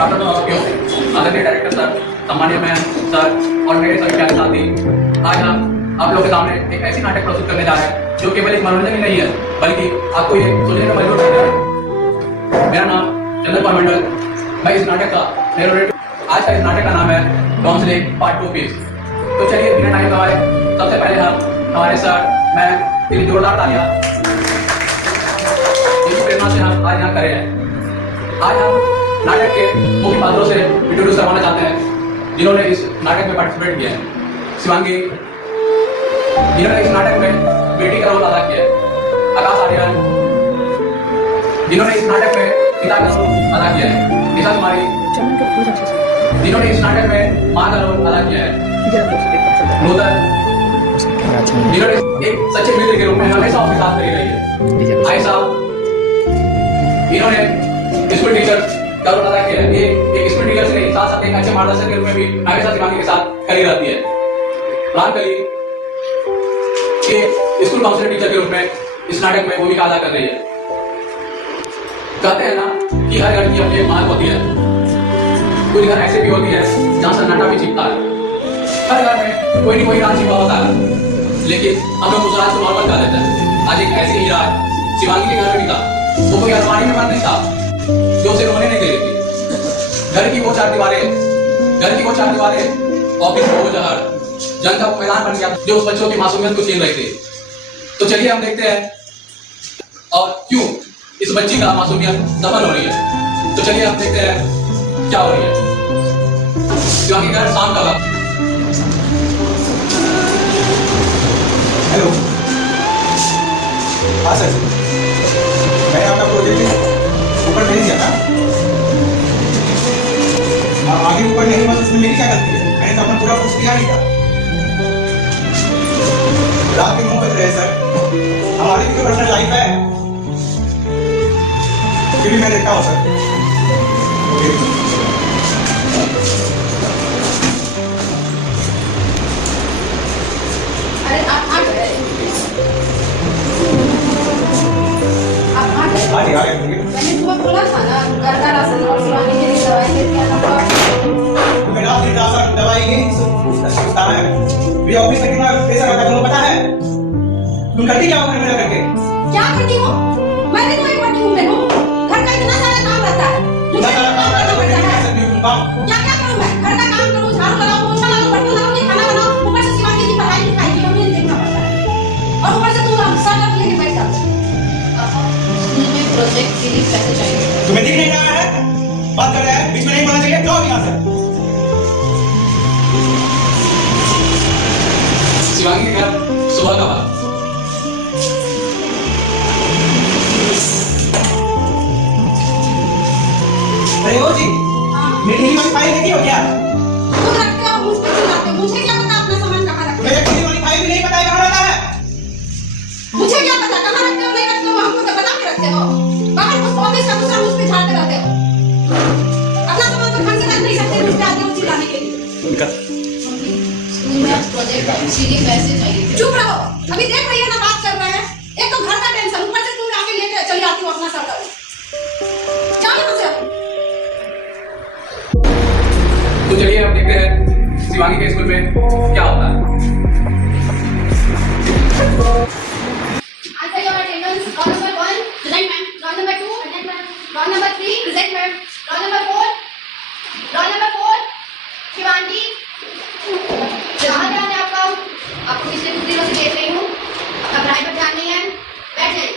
आदरणीय director sir, सम्मानीय ma'am sir और मेरे सभी प्यारे साथी, आज हम आप लोगों के सामने एक ऐसी नाटक प्रस्तुत करने जा रहे हैं जो केवल एक मनोरंजन ही नहीं है, बल्कि आपको ये सोचने का मजबूर कर रहा है। मेरा नाम चंद्र कुमार मंडल, मैं इस नाटक का फेवरेट। आज का इस नाटक का नाम है काउंसलिंग पार्ट 2 पीस। तो चलिए बिना टाइम गवाए सबसे पहले हम हमारे सर मैम की जोरदार तालियां इस प्रेरणा से हम आज यहाँ करे हैं। आज हम नाटक के मुख्य पात्रों से इंट्रोड्यूस करवाना चाहते हैं जिन्होंने इस नाटक में पार्टिसिपेट किया है। शिवांगी, जिन्होंने इस नाटक में बेटी का रोल अदा किया है। आकाश आर्यन, जिन्होंने इस नाटक में पिता का रोल अदा किया है। निशा कुमारी, जिन्होंने इस नाटक में मां का रोल अदा किया है। नूतन, जिन्होंने एक सच्चे मित्र के रूप में हमेशा उसके साथ रही है। आयशा, इन्होंने स्कूल टीचर का रोल अदा किया है। ये एक स्कूल टीचर से नहीं, साथ साथ एक अच्छे मार्गदर्शक के रूप में भी हमेशा शिवांगी के साथ खड़ी रहती है। रामकली, ये स्कूल काउंसलर टीचर के रूप में इस नाटक में भूमिका अदा कर रही है। कहते हैं ना कि हर घर की अपनी एक महक होती है। कुछ घर ऐसे भी होती है जहाँ सन्नाटा भी छिपता है। हर घर में कोई न कोई राज छिपा होता है, लेकिन हम लोग उस राज को नॉर्मल कर देते हैं। आज एक ऐसी ही राज शिवांगी के घर में भी था। वो कोई अलमारी में बंद नहीं था जो उसे रोने नहीं दे रही थी। घर की वो चार दीवारें, ऑफिस में वो जहर, जंग का वो मैदान बन गया जो उस बच्चों की मासूमियत को छीन रही थी। तो चलिए हम देखते हैं और क्यों इस बच्ची का मासूमियत दफन हो रही है। तो चलिए हम देखते हैं क्या हो रही है। शिवांगी घर शाम का वक्त। हेलो, हाँ सर, मैंने अपना प्रोजेक्ट ऊपर भेज दिया था। आगे ऊपर नहीं, बस इसमें मेरी क्या गलती है? मैंने तो अपना पूरा कुछ किया नहीं था। रात के 9 बज रहे हैं सर, हमारी भी तो पर्सनल लाइफ है। फिर भी मैं देखता हूँ सर। अरे आप आ गए। हाँ जी, मैंने तुम्हें बोला था ना घर का राशन और शिवानी के लिए दवाई लेती है ना। तुम्हें रात दिन राशन दवाई नहीं सोचता है। मेरे ऑफिस में कितना पैसा लगता है तुम्हें पता है? तुम करती क्या हो घर में करके? क्या करती हो? मैं भी तुम्हारी पति हूँ। मेरे घर का इतना सारा काम रहता है। इतना सारा काम रहता है तो मैं क्या सकती हूँ? क्या क्या करूँ मैं? घर का काम करूँ, झाड़ू लगाऊँ, पोछा लगाऊँ, बर्तन लगाऊँ, खाना बनाऊँ, ऊपर से शिवानी की पढ़ाई लिखाई की हमें देखना पड़ता है। और ऊपर से तुम सब रख लेके बैठ जाते हो। प्रोजेक्ट के लिए पैसे चाहिए। तुम्हें दिख नहीं रहा है? बात कर रहे हैं, बीच में नहीं बोलना चाहिए। जाओ यहाँ से। शिवांगी के घर सुबह का वक्त। अरे ओ जी, मेरी नीली वाली फाइल देखी हो क्या? तुम रखते हो, मुझ पे चिल्लाते हो। मुझे क्या पता अपना सामान कहाँ रखते हो? मेरे नीली वाली फाइल भी नहीं पता है कहाँ रहता है? मुझे क्या पता कहाँ रखते हो नहीं रखते हो? हमको तो बता के रखते हो। बाहर कुछ ऑफिस का दूसरा मुझ पे झाड़ते रहते हो। अपना सामान तो ढंग से रख नहीं सकते, मुझ पे आते हो चिल्लाने के लिए। प्रोजेक्ट इसीलिए पैसे चाहिए। चुप रहो, अभी देख रही है ना बात कर रहे हैं। एक तो घर का टेंशन, ऊपर से तुम आके लेके चली आती हो अपना सब। जाओ यहाँ से। तो चलिए हम देखते हैं शिवांगी के स्कूल में क्या होता है। Answer your attendance. Roll number 1, present ma'am. Roll number 2, present ma'am. Roll number 3, present ma'am. Roll number 4, Shivangi. कहाँ ध्यान है आपका? आपको पिछले कुछ दिनों से देख रही हूँ, अपना पढ़ाई पर ध्यान नहीं है। बैठ जाइए।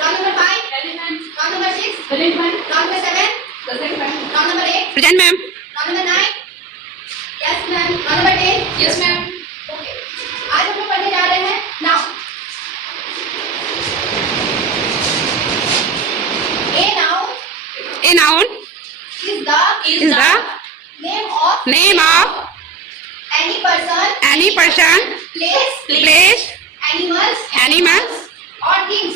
Roll number 5, present ma'am. Roll number 6, present ma'am. Roll number 7, present ma'am. Roll number 8, present ma'am. roll number 9, yes ma'am. Roll number 10, yes ma'am. Okay. आज हम लोग पढ़ने जा रहे हैं now. A noun is the name of any person, place, animals or things.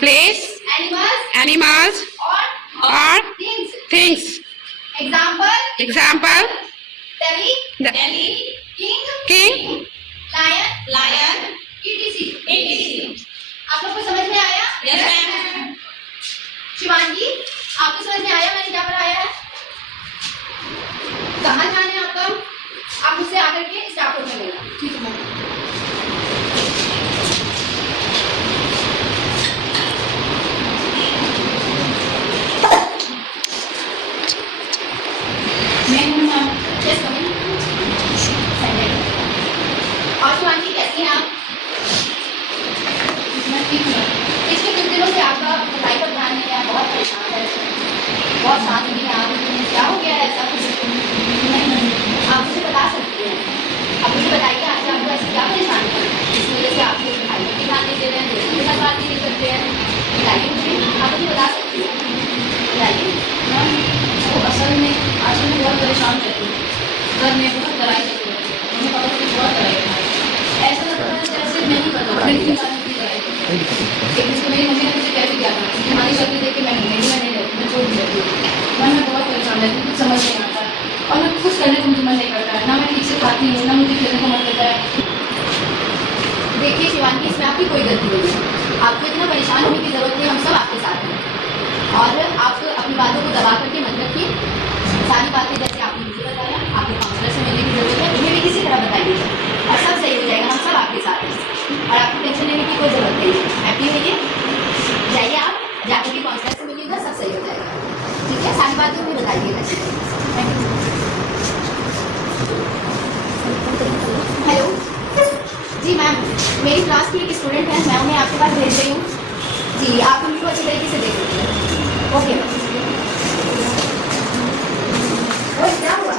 Place, animals or or things. Example: The Delhi, king, lion, etc. आप लोग को समझ में आया? Yes, ma'am. आपको समझ में आया मैंने क्या पढ़ाया है? कहाँ ध्यान है आपका? आप मुझसे आकर के स्टाफ रूम में मिलना। ठीक है मैम। मैं हूँ मैम। यस कम इन। और शिवांगी कैसी हैं आप? मैं ठीक हूँ। पिछले कुछ दिनों से आपका पढ़ाई पर ध्यान नहीं है, बहुत परेशान है, बहुत शांत नहीं है आप। क्या हो गया है ऐसा कुछ? नहीं, आप मुझे बता सकती हैं। आप मुझे बताइए आज आपको ऐसी क्या परेशानी है इस वजह से आप पढ़ाई पर भी ध्यान नहीं दे रहे हैं, दोस्तों के साथ बात नहीं करते हैं? बताइए मुझे, आप मुझे बता सकती हैं। बताइए। मैम वो असल में आजकल मैं बहुत परेशान रहती हूँ। घर में बहुत लड़ाई चलती है, मम्मी पापा की बहुत लड़ाई है। ऐसा लगता है जैसे मैं नहीं करता एक दिन तो मेरी मम्मी ने मुझे कह भी दिया था कि तुम्हारी शक्ल देख के मैं छोड़ दी रहती हूँ। मन में बहुत परेशान रहती हूँ, कुछ समझ नहीं आता है और मैं कुछ करने को मुझे मन नहीं करता है, ना मैं ठीक से खाती हूँ, ना मुझे खेलने को मन करता है। देखिए शिवांगी, इसमें आपकी कोई गलती नहीं है। आपको इतना परेशान होने की जरूरत नहीं, हम सब आपके साथ हैं। और आप अपनी बातों को दबा करके मत रखिए। सारी बातें जैसे आपने मुझे बताया, आपको काउंसलर से मिलने की जरूरत है, उन्हें भी इसी तरह बताइए और सब सही हो जाएगा। हम सब आपके साथ हैं और आपको टेंशन लेने की कोई जरूरत नहीं है। हैप्पी होइए, जाइए आप जाकर के काउंसलर से मिलिएगा, सब सही हो जाएगा। ठीक है, सारी बातें उन्हें बताइएगा। हेलो जी मैम, मेरी क्लास की एक स्टूडेंट है, मैं उन्हें आपके पास भेज रही हूँ। जी, आप उनको अच्छी तरीके से देख लीजिए। Okay ma'am. क्या हुआ?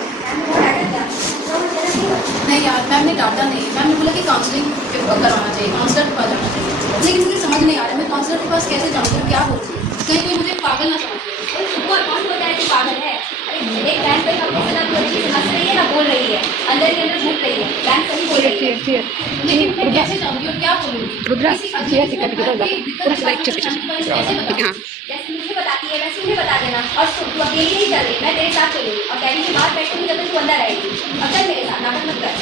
नहीं यार, मैम ने डांटा नहीं, मैम ने बोला कि काउंसलिंग करवाना चाहिए, काउंसलर के पास जाना चाहिए। लेकिन मुझे समझ नहीं आ रहा है मैं काउंसलर के पास कैसे जाऊँ, क्या बोलूँ? कहीं कोई मुझे पागल ना समझ ले। कौन बोल रहा है कि पागल है? अरे एक बहन कोई अपने से ना कोई चीज़ हंस रही है ना बोल रही है, अंदर ही अंदर झूठ रही है, बहन सही बोल रही है। लेकिन मैं कैसे जाऊँगी और क्या बोलूँगी? जैसे मुझे बताती है वैसे मुझे बता देना। और सुन, तू अकेली नहीं चल रही, मैं तेरे साथ चलूँगी और डैडी के बाहर बैठूंगी जब तक तू अंदर आएगी। और चल मेरे साथ, नाटक मत कर।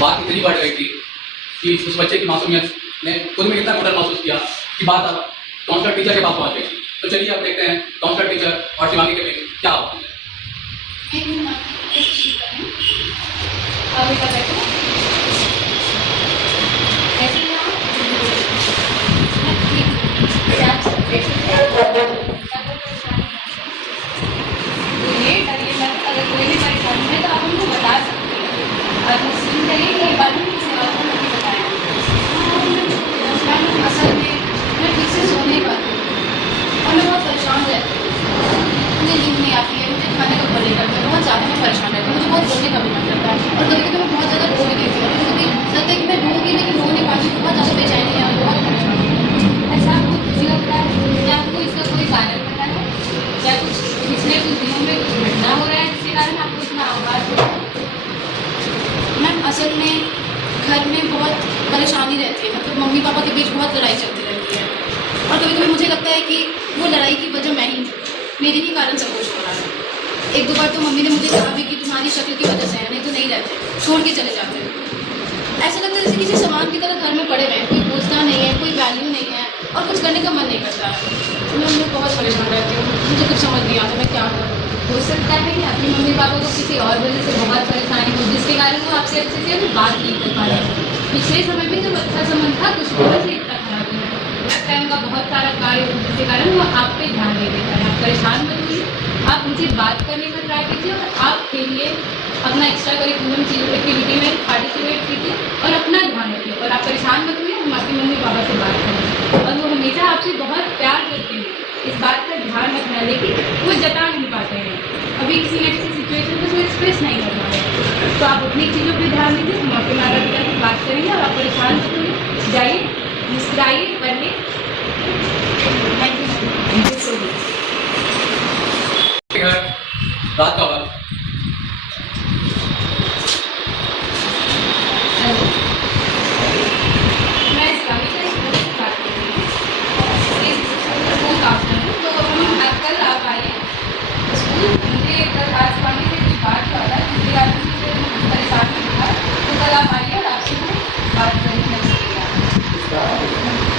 बात इतनी बढ़ गई थी कि उस बच्चे की मासूमियत ने खुद में इतना घुटन महसूस किया कि बात अब काउंसलर टीचर के पास पहुंच गई। तो चलिए अब देखते हैं काउंसलर टीचर और शिवांगी के बीच क्या होता है। और बेटा बैठो ऐसे ही आओ। ये डरिए मत, अगर कोई भी परेशानी है तो आप हमको बता सकते हैं और मुस्लिम करिए कि बात में किसी और को नहीं बताया। मैम असल में मैं ठीक से सो नहीं पाती और मैं बहुत परेशान रहती हूँ, मुझे नींद नहीं आती है, मुझे खाने का मन नहीं करता, बहुत ज़्यादा मैं परेशान रहती हूँ, मुझे बहुत रोने का भी मन करता है और कभी कभी मैं बहुत ज़्यादा रो भी देती हूँ। कभी लगता है कि मैं रोऊंगी लेकिन रो नहीं पाती, बहुत ज़्यादा बेचैनी है और बहुत परेशानी है। ऐसा आपको कुछ लगता है? क्या आपको इसका कोई कारण पता है? क्या कुछ पिछले कुछ दिनों में कुछ घटना हो रहा है जिसके कारण आपको इतना आवाज़ हो रहा है? मैम असल में घर में बहुत परेशानी रहती है, मतलब मम्मी पापा के बीच बहुत लड़ाई चलती रहती है और कभी कभी मुझे लगता है कि वो लड़ाई की वजह मैं ही हूँ, मेरे ही कारण सब कुछ हो रहा है। एक दो बार तो मम्मी ने मुझे कहा भी कि तुम्हारी शक्ल की वजह से है, नहीं तो नहीं रहते, छोड़ के चले जाते हैं। ऐसा लगता है जैसे किसी सामान की तरह घर में पड़े हुए हैं, कोई पूछता नहीं है, कोई वैल्यू नहीं है और कुछ करने का मन नहीं करता है। तो मैं उन्हें बहुत परेशान रहती हूँ, मुझे कुछ समझ नहीं आता मैं क्या करूँ। हो सकता है कि अपनी मम्मी पापा को किसी और वजह से बहुत परेशानी हो जिसके कारण वो आपसे अच्छे से अभी बात नहीं कर पा रहे। पिछले समय में जब अच्छा संबंध था कुछ वजह से इतना खराब हो रहा है, लगता है उनका बहुत सारा कार्य हो जिसके कारण वो आप पे ध्यान नहीं दे पा रहे। आप परेशान मत होइए, आप उनसे बात करने का ट्राई कीजिए और आपके लिए अपना एक्स्ट्रा करिकुलम एक्टिविटी में पार्टिसिपेट कीजिए और अपना ध्यान रखिए। और आप परेशान मत होइए, हम आपके मम्मी पापा से बात करेंगे और वो हमेशा आपसे बहुत प्यार करते हैं, इस बात का ध्यान रखना। लेकिन वो जता नहीं पाते हैं, अभी किसी ऐसी सिचुएशन को एक्सप्रेस नहीं कर पा रहे। तो आप अपनी चीज़ों पर ध्यान दीजिए, हम आपके माता पिता से बात करेंगे और आप परेशान मत होइए, जाइए मुस्कुराइए, पढ़िए। Thank you. रात का वक्त मैं इस्लामी से बात कर रही हूँ, वो काउंसलर हूँ। तो हम कल आप आइए स्कूल, मुझे कल आज पानी से कुछ बात हुआ था जिसके कारण मुझे परेशान था। तो कल आप आइए और आपसे मैं बात करेंगे।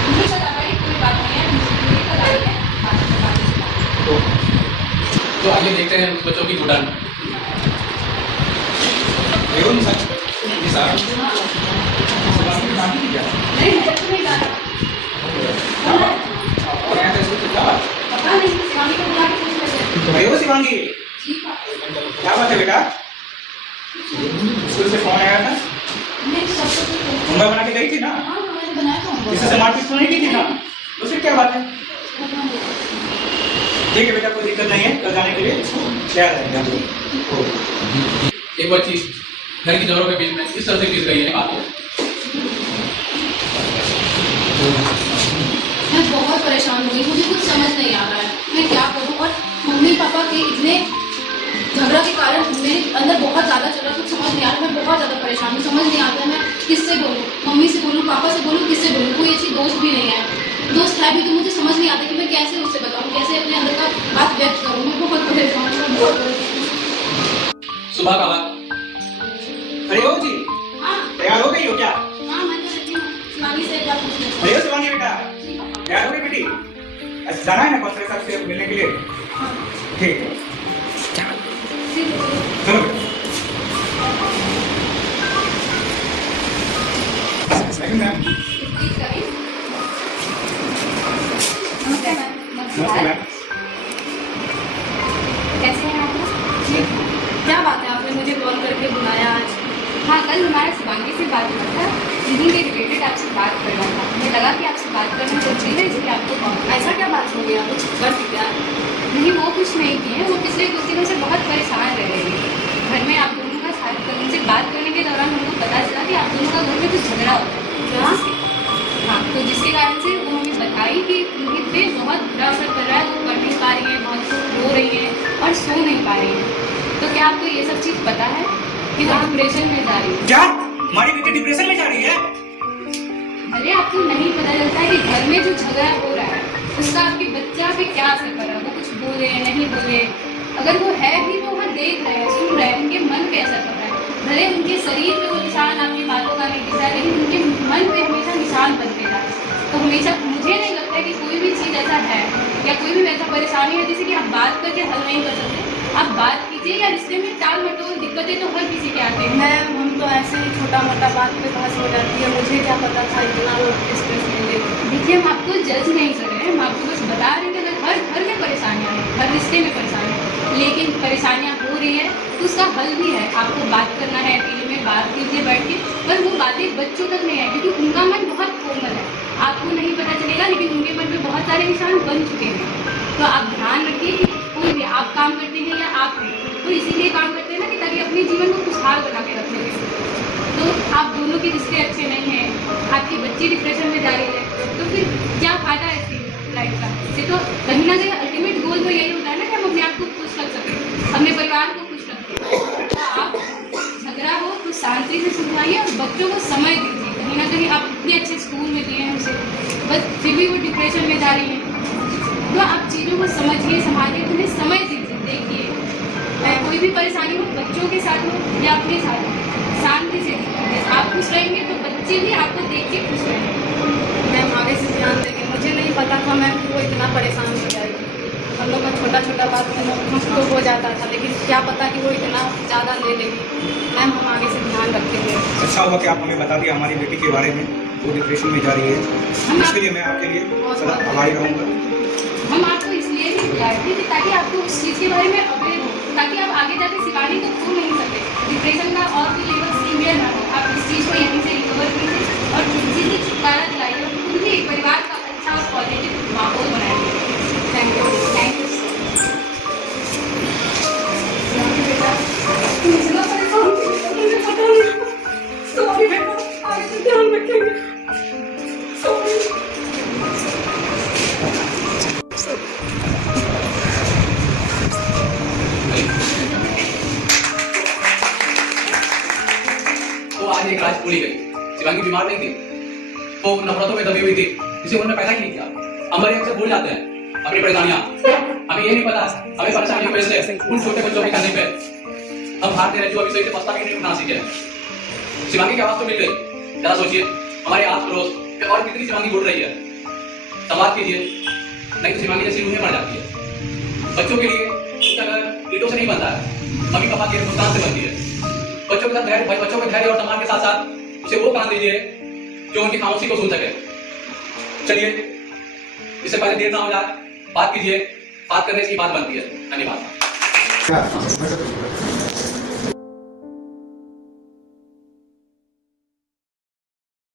मुझे कल आप आगे देखते हैं उस बच्चों की घुटन। देखो नहीं सर, ये सारा शिवांगी डांटी थी क्या? नहीं मैं तो नहीं डाला। और यहाँ पे इसको क्या बात? पता नहीं शिवानी को बुला के पूछ लेते हैं। देखो शिवांगी, जी पापा। क्या बात है बेटा? स्कूल से फोन आया था, नहीं सब तो ठीक है। होमवर्क बना के गई थी ना? हाँ मैंने बनाया था होमवर्क। इससे मारपीट तो नहीं की थी ना? उससे क्या बात है? ठीक है बेटा, कोई दिक्कत नहीं है, कल जाने के लिए तैयार रहेंगे हम लोग। एक बच्ची घर की जरूरत के बीच में इस तरह से गिर गई है बात। मैं बहुत परेशान हो गई, मुझे कुछ समझ नहीं आ रहा है मैं क्या करूं। और मम्मी पापा के इतने झगड़ा के कारण मेरे अंदर बहुत ज़्यादा चल रहा है, कुछ समझ नहीं आ रहा। मैं बहुत ज़्यादा परेशान हूँ, समझ नहीं आता है मैं किससे बोलूँ, मम्मी से बोलूँ, पापा से बोलूँ, किससे बोलूँ। कोई अच्छी दोस्त भी नहीं है, दोस्त है भी तो मुझे समझ नहीं आता कि मैं कैसे उससे बताऊँ, कैसे अपने अंदर का बात व्यक्त करूँ। मैं बहुत परेशान हूँ, बहुत परेशान। सुबह का वक्त। अरे हो जी, हाँ तैयार हो गई हो क्या? हाँ मैं तो रहती हूँ, शिवानी से एक बार पूछ लेती अरे हो शिवांगी बेटा, हूँ। तैयार हो गई बेटी? अच्छा जाना है ना कौशल साहब से मिलने के लिए? ठीक है, चलो बेटा। नहीं मैम, नमस्ते मैम। नमस्ते मैम। कैसे हैं आप लोग? क्या बात है, आपने मुझे कॉल करके बुलाया आज? हाँ, कल हमारा शिवांगी से बात हुआ था, रीडिंग के रिलेटेड आपसे बात करना था। मुझे लगा कि आपसे बात करना जरूरी है, इसलिए आपको कॉल किया। ऐसा क्या बात हो गया, कुछ कर क्या? नहीं, वो कुछ नहीं किए, वो पिछले कुछ दिनों से बहुत परेशान रह रही है। घर में आप दोनों का साथ उनसे बात करने के दौरान हमको पता चला कि आप दोनों का घर में कुछ झगड़ा होता है। हाँ, तो जिसके कारण से वो हमें बताई कि उनके पे बहुत बुरा असर कर रहा है, वो पढ़ नहीं पा रही है, बहुत रो रही है और सो नहीं पा रही है। तो क्या आपको ये सब चीज़ पता है कि वो डिप्रेशन में जा रही है? क्या हमारी बेटी डिप्रेशन में जा रही है? अरे आपको नहीं पता चलता है कि घर में जो झगड़ा हो रहा है उसका आपके बच्चा पे क्या असर कर रहा है? वो कुछ बोले नहीं बोले, अगर वो है भी तो वहाँ देख रहे हैं, सुन रहे हैं, उनके मन पे असर कर रहा है। भले उनके शरीर पे वो निशान आपकी बातों का नहीं दिख रहा है, लेकिन उनके मन पे हमेशा निशान बनते रहा है। तो हमेशा मुझे नहीं लगता है कि कोई भी चीज़ ऐसा है या कोई भी ऐसा परेशानी है जिसे कि आप बात करके हल नहीं कर सकते। आप बात कीजिए, या रिश्ते में टाल मटोल दिक्कतें तो हर किसी के आते हैं। मैम हम तो ऐसे ही छोटा मोटा बात पे बहस हो जाती है, मुझे क्या पता था इतना वो स्ट्रेस लेंगे। देखिए, हम आपको जज नहीं कर रहे हैं, हम आपको बस बता रहे हैं कि अगर हर घर में परेशानियाँ हैं, हर रिश्ते में परेशानियाँ हैं, लेकिन परेशानियाँ हो रही है तो उसका हल भी है। आपको बात करना है, अकेले में बात कीजिए बैठ के, पर वो बातें बच्चों तक नहीं है क्योंकि उनका मन बहुत कोमल है। आपको नहीं पता चलेगा, लेकिन उनके मन में बहुत सारे निशान बन चुके हैं। तो आप ध्यान रखिए कि कोई भी आप काम करते हैं या आप नहीं, तो इसीलिए काम करते हैं ना कि ताकि अपने जीवन को खुशहाल बना के रख सकें। तो आप दोनों के रिश्ते अच्छे नहीं हैं, आपकी बच्ची डिप्रेशन में जा रही है, तो फिर क्या फायदा है इसकी लाइफ का? इससे तो कहीं ना कहीं अल्टीमेट गोल तो यही होता है ना कि हम अपने आप को खुश रख सकें, अपने परिवार को खुश रखें। तो आप झगड़ा हो तो शांति से सुलझाइए और बच्चों को समय दीजिए। कहीं ना कहीं आप इतने अच्छे स्कूल में दिए हैं उसे, बस फिर भी वो डिप्रेशन में जा रही है। तो आप चीज़ों को समझिए, संभालिए, उन्हें समय दीजिए। देखिए, कोई भी परेशानी हो, बच्चों के साथ हो या अपने साथ हो, शांति से दीजिए। आप खुश रहेंगे तो बच्चे भी आपको देख के खुश रहेंगे। मैम आगे से ध्यान देंगे, मुझे नहीं पता था मैम कि वो इतना परेशान हो जाएगी। हम लोग का छोटा छोटा बात हमको हो जाता था, लेकिन क्या पता कि वो इतना ज़्यादा ले लेगी। मैम हम आगे से ध्यान रखेंगे। अच्छा हुआ कि आप हमें बता दिया हमारी बेटी के बारे में, वो डिप्रेशन में जा रही है। इसके लिए मैं आपके लिए सदा आभारी रहूँगा। हम आपको इसलिए भी बुलाए थे कि ताकि आपको उस चीज़ के बारे में अवेयर हो, ताकि आप आगे जाके शिवानी को खो नहीं सके, डिप्रेशन का और भी लेवल सीवियर ना हो। आप इस चीज़ को यहीं से रिकवर कीजिए और किसी से छुटकारा दिलाइए और खुद ही एक परिवार का अच्छा और पॉजिटिव माहौल बनाइए। Thank you, thank you. Sorry बेटा, आगे से ध्यान रखेंगे। सॉरी। तो आज एक रात पूरी गई। शिवांगी बीमार नहीं थी, वो नफरतों में दबी हुई थी, जिसे उन्होंने पैदा ही नहीं किया। हम बड़े अक्सर भूल जाते हैं अपनी परेशानियां। हमें ये नहीं पता हमें परेशानियों पे से उन छोटे बच्चों के करने पे हम हारते रहे, जो अभी सही से पछता भी नहीं उठा सीखे। शिवांगी की आवाज तो मिल गई। जरा सोचिए, हमारे आस पड़ोस पे और कितनी शिवांगी घुट रही है। संवाद कीजिए, नहीं तो शिवांगी जैसी रूहें मर जाती है। बच्चों के लिए उनका घर नहीं बनता है, मम्मी पापा के मुस्कान से बनती है। बच्चों के साथ धैर्य, बच्चों के धैर्य और सम्मान के साथ साथ उसे वो काम दीजिए जो उनकी खामोशी को सुन सके। चलिए, इससे पहले देर ना हो जाए, बात कीजिए, बात करने से ही बात बनती है। धन्यवाद।